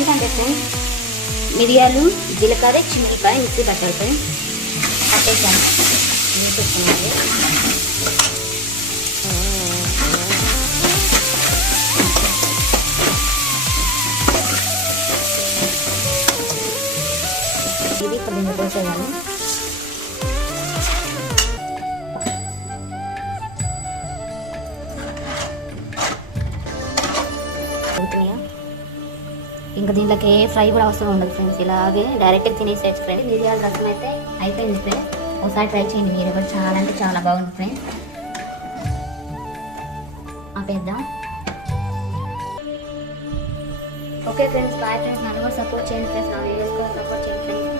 ఏంటంటే ఫ్రెండ్స్, మిరియాలు, జీలకర్ర, చిన్నకాయ మిక్సీ పట్టాలి ఫ్రెండ్స్. పట్టేసాను వేసేసుకున్నాను. ఇది కొద్దిగా పోసేయాలి. ఇంకా దీంట్లోకి ఏ ఫ్రై కూడా అవసరం ఉండదు ఫ్రెండ్స్, ఇలాగే డైరెక్ట్గా తినేసేయచ్చు ఫ్రెండ్స్. మిరియాల రసం అయితే అయిపోయింది ఫ్రెండ్స్. ఒకసారి ట్రై చేయండి మీరు కూడా, చాలా అంటే చాలా బాగుంది ఫ్రెండ్స్. ఆపేద్దాం. Okay friends, bye friends. నన్ను కూడా సపోర్ట్ చేయండి ఫ్రెండ్స్, నా వీడియోస్ కూడా సపోర్ట్ చేయండి ఫ్రెండ్స్.